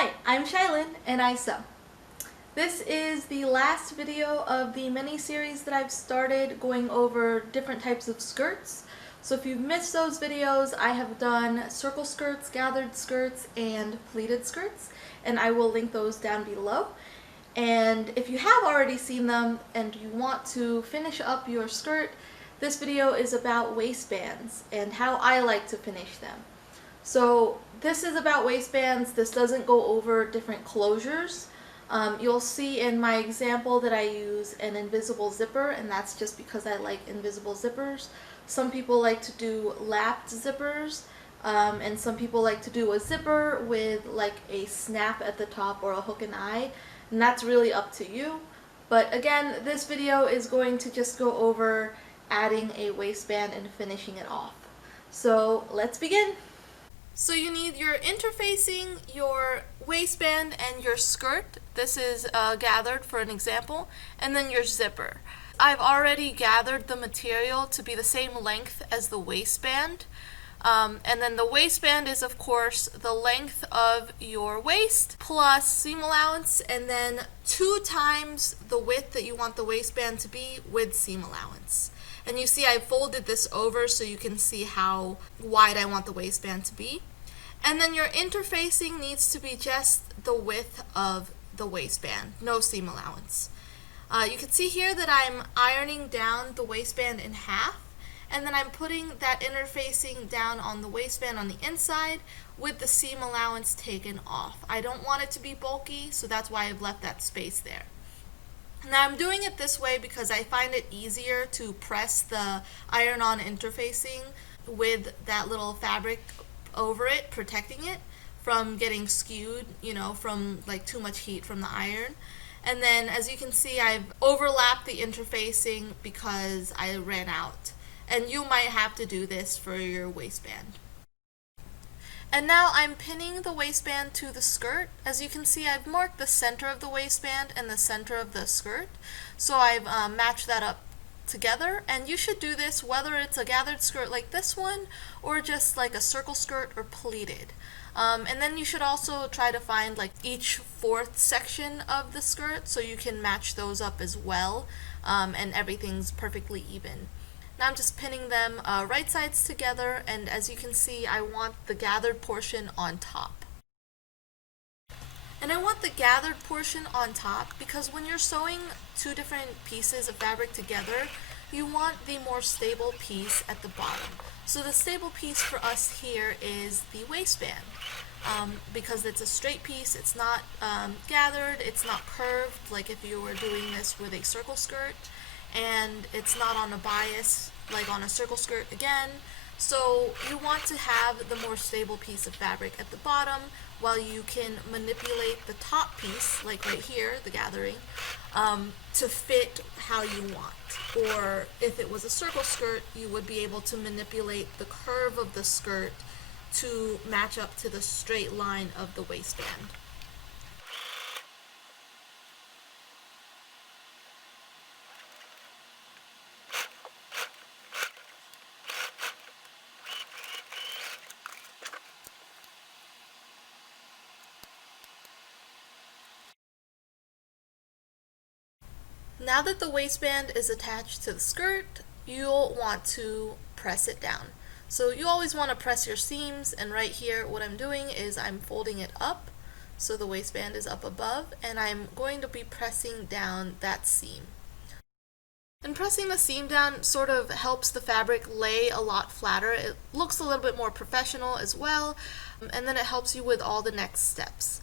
Hi, I'm Shylin and I sew. This is the last video of the mini-series that I've started going over different types of skirts. So if you've missed those videos, I have done circle skirts, gathered skirts, and pleated skirts, and I will link those down below. And if you have already seen them and you want to finish up your skirt, this video is about waistbands and how I like to finish them. So this is about waistbands. This doesn't go over different closures. You'll see in my example that I use an invisible zipper, and that's just because I like invisible zippers. Some people like to do lapped zippers, and some people like to do a zipper with like a snap at the top or a hook and eye, and that's really up to you. But again, this video is going to just go over adding a waistband and finishing it off. So let's begin. So you need your interfacing, your waistband, and your skirt. This is gathered for an example, and then your zipper. I've already gathered the material to be the same length as the waistband. And then the waistband is, of course, the length of your waist plus seam allowance, and then 2 times the width that you want the waistband to be with seam allowance. And you see I folded this over so you can see how wide I want the waistband to be. And then your interfacing needs to be just the width of the waistband, no seam allowance. You can see here that I'm ironing down the waistband in half, and then I'm putting that interfacing down on the waistband on the inside with the seam allowance taken off. I don't want it to be bulky, so that's why I've left that space there. Now I'm doing it this way because I find it easier to press the iron-on interfacing with that little fabric over it, protecting it from getting skewed, from like too much heat from the iron. And then as you can see, I've overlapped the interfacing because I ran out. And you might have to do this for your waistband. And now I'm pinning the waistband to the skirt. As you can see, I've marked the center of the waistband and the center of the skirt. So I've matched that up together, and you should do this whether it's a gathered skirt like this one or just like a circle skirt or pleated. And then you should also try to find like each 4th section of the skirt so you can match those up as well, and everything's perfectly even. Now I'm just pinning them right sides together, and as you can see, I want the gathered portion on top. And I want the gathered portion on top because when you're sewing 2 different pieces of fabric together, you want the more stable piece at the bottom. So the stable piece for us here is the waistband, because it's a straight piece, it's not gathered, it's not curved like if you were doing this with a circle skirt, and it's not on a bias like on a circle skirt again. So you want to have the more stable piece of fabric at the bottom while you can manipulate the top piece, like right here, the gathering, to fit how you want. Or if it was a circle skirt, you would be able to manipulate the curve of the skirt to match up to the straight line of the waistband. Now that the waistband is attached to the skirt, you'll want to press it down. So you always want to press your seams, and right here what I'm doing is I'm folding it up so the waistband is up above, and I'm going to be pressing down that seam. And pressing the seam down sort of helps the fabric lay a lot flatter. It looks a little bit more professional as well, and then it helps you with all the next steps.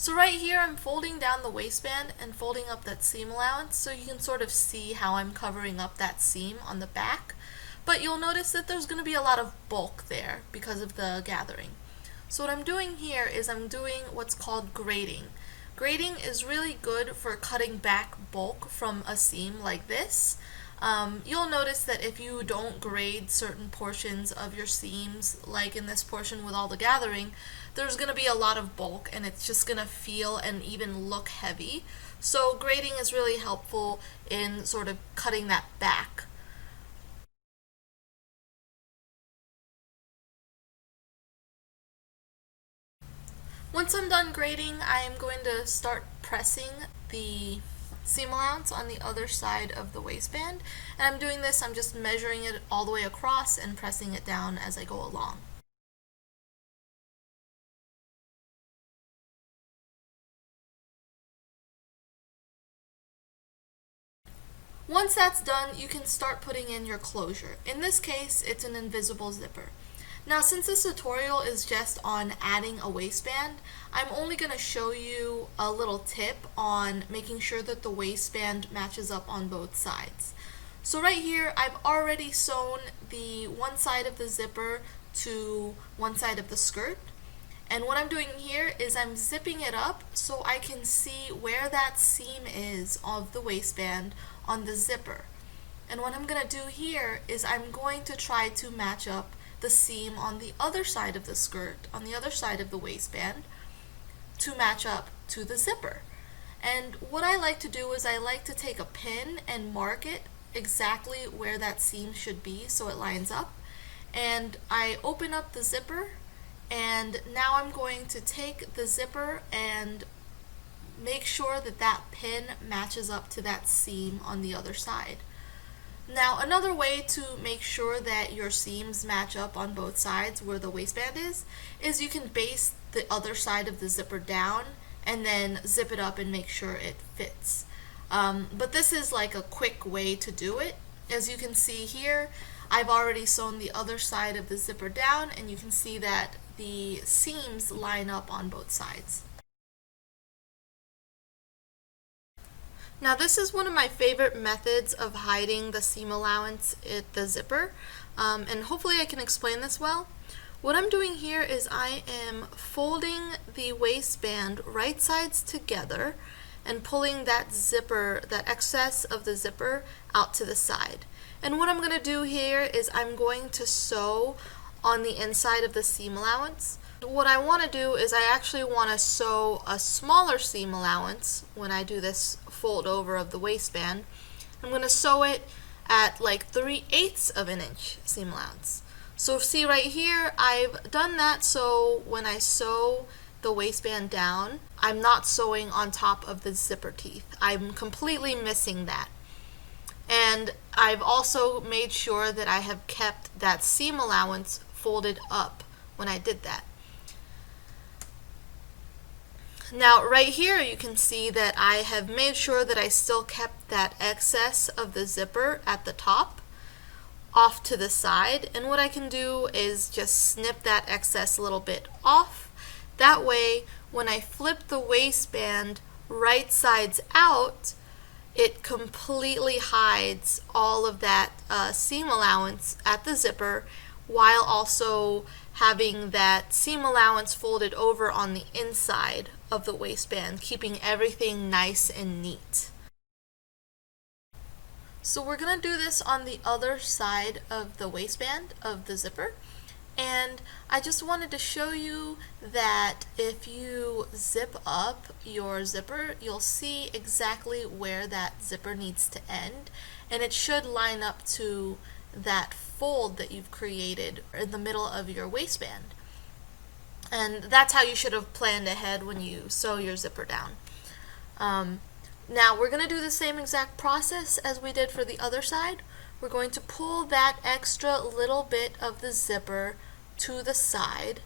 So right here I'm folding down the waistband and folding up that seam allowance so you can sort of see how I'm covering up that seam on the back. But you'll notice that there's going to be a lot of bulk there because of the gathering. So what I'm doing here is I'm doing what's called grating. Grating is really good for cutting back bulk from a seam like this. You'll notice that if you don't grade certain portions of your seams, like in this portion with all the gathering, there's going to be a lot of bulk and it's just going to feel and even look heavy. So grading is really helpful in sort of cutting that back. Once I'm done grating, I am going to start pressing the seam allowance on the other side of the waistband. And I'm doing this, I'm just measuring it all the way across and pressing it down as I go along. Once that's done, you can start putting in your closure. In this case, it's an invisible zipper. Now, since this tutorial is just on adding a waistband, I'm only going to show you a little tip on making sure that the waistband matches up on both sides. So right here, I've already sewn the one side of the zipper to one side of the skirt. And what I'm doing here is I'm zipping it up so I can see where that seam is of the waistband on the zipper. And what I'm going to do here is I'm going to try to match up the seam on the other side of the skirt, on the other side of the waistband, to match up to the zipper. And what I like to do is I like to take a pin and mark it exactly where that seam should be so it lines up. And I open up the zipper, and now I'm going to take the zipper and make sure that that pin matches up to that seam on the other side. Now, another way to make sure that your seams match up on both sides where the waistband is you can base the other side of the zipper down and then zip it up and make sure it fits. But this is like a quick way to do it. As you can see here, I've already sewn the other side of the zipper down, and you can see that the seams line up on both sides. Now, this is one of my favorite methods of hiding the seam allowance at the zipper, and hopefully I can explain this well. What I'm doing here is I am folding the waistband right sides together and pulling that zipper, that excess of the zipper, out to the side. And what I'm going to do here is I'm going to sew on the inside of the seam allowance. What I want to do is I actually want to sew a smaller seam allowance when I do this fold over of the waistband. I'm going to sew it at like 3/8 of an inch seam allowance. So see right here, I've done that so when I sew the waistband down, I'm not sewing on top of the zipper teeth. I'm completely missing that. And I've also made sure that I have kept that seam allowance folded up when I did that. Now right here you can see that I have made sure that I still kept that excess of the zipper at the top off to the side, and what I can do is just snip that excess a little bit off. That way when I flip the waistband right sides out, it completely hides all of that seam allowance at the zipper, while also having that seam allowance folded over on the inside of the waistband, keeping everything nice and neat. So we're going to do this on the other side of the waistband of the zipper, and I just wanted to show you that if you zip up your zipper, you'll see exactly where that zipper needs to end, and it should line up to that fold that you've created in the middle of your waistband. And that's how you should have planned ahead when you sew your zipper down. Now we're going to do the same exact process as we did for the other side. We're going to pull that extra little bit of the zipper to the side,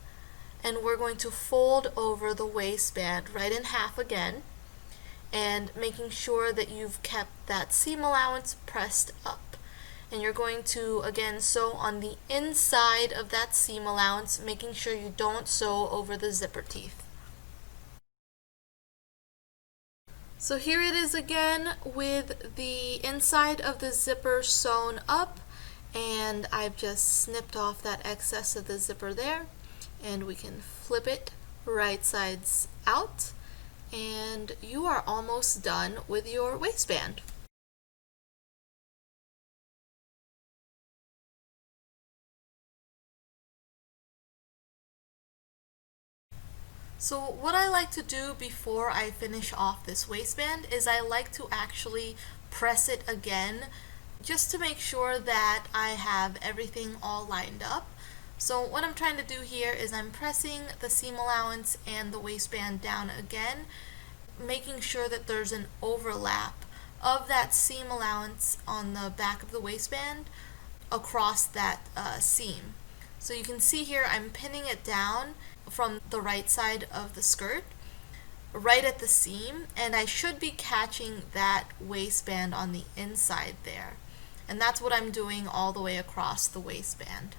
and we're going to fold over the waistband right in half again, and making sure that you've kept that seam allowance pressed up. And you're going to again sew on the inside of that seam allowance, making sure you don't sew over the zipper teeth. So here it is again with the inside of the zipper sewn up, and I've just snipped off that excess of the zipper there, and we can flip it right sides out, and you are almost done with your waistband. So what I like to do before I finish off this waistband is I like to actually press it again just to make sure that I have everything all lined up. So what I'm trying to do here is I'm pressing the seam allowance and the waistband down again, making sure that there's an overlap of that seam allowance on the back of the waistband across that seam. So you can see here I'm pinning it down from the right side of the skirt, right at the seam, and I should be catching that waistband on the inside there. And that's what I'm doing all the way across the waistband.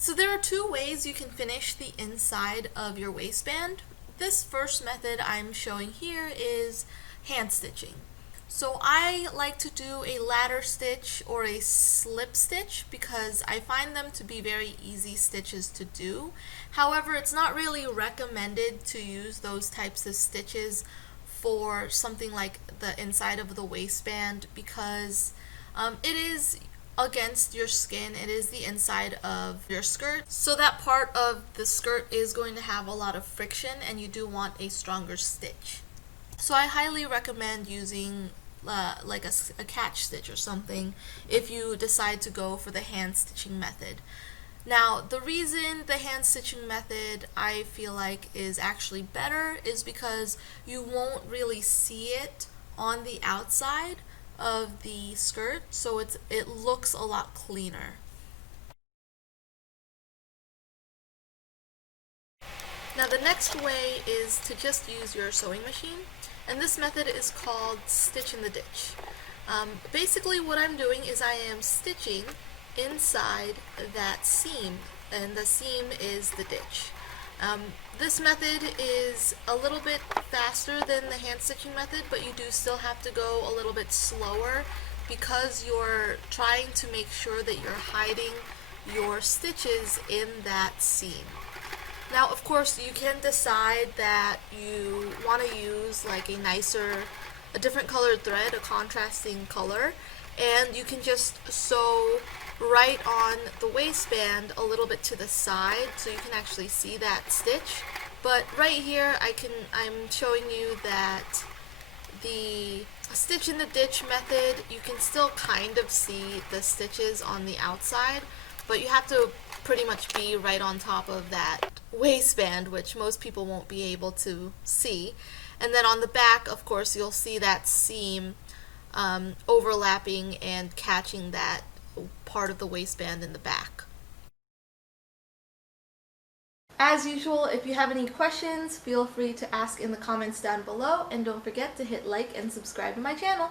So there are two ways you can finish the inside of your waistband. This first method I'm showing here is hand stitching. So I like to do a ladder stitch or a slip stitch because I find them to be very easy stitches to do. However, it's not really recommended to use those types of stitches for something like the inside of the waistband because it is against your skin. It is the inside of your skirt, so that part of the skirt is going to have a lot of friction and you do want a stronger stitch. So I highly recommend using like a catch stitch or something if you decide to go for the hand stitching method. Now, the reason the hand stitching method I feel like is actually better is because you won't really see it on the outside of the skirt, so it looks a lot cleaner. Now the next way is to just use your sewing machine, and this method is called stitch in the ditch. Basically what I'm doing is I am stitching inside that seam, and the seam is the ditch. This method is a little bit faster than the hand stitching method, but you do still have to go a little bit slower because you're trying to make sure that you're hiding your stitches in that seam. Now, of course, you can decide that you want to use like a different colored thread, a contrasting color, and you can just sew right on the waistband a little bit to the side so you can actually see that stitch. But right here I'm showing you that the stitch in the ditch method, you can still kind of see the stitches on the outside, but you have to pretty much be right on top of that waistband, which most people won't be able to see. And then on the back, of course, you'll see that seam overlapping and catching that part of the waistband in the back. As usual, if you have any questions, feel free to ask in the comments down below, and don't forget to hit like and subscribe to my channel.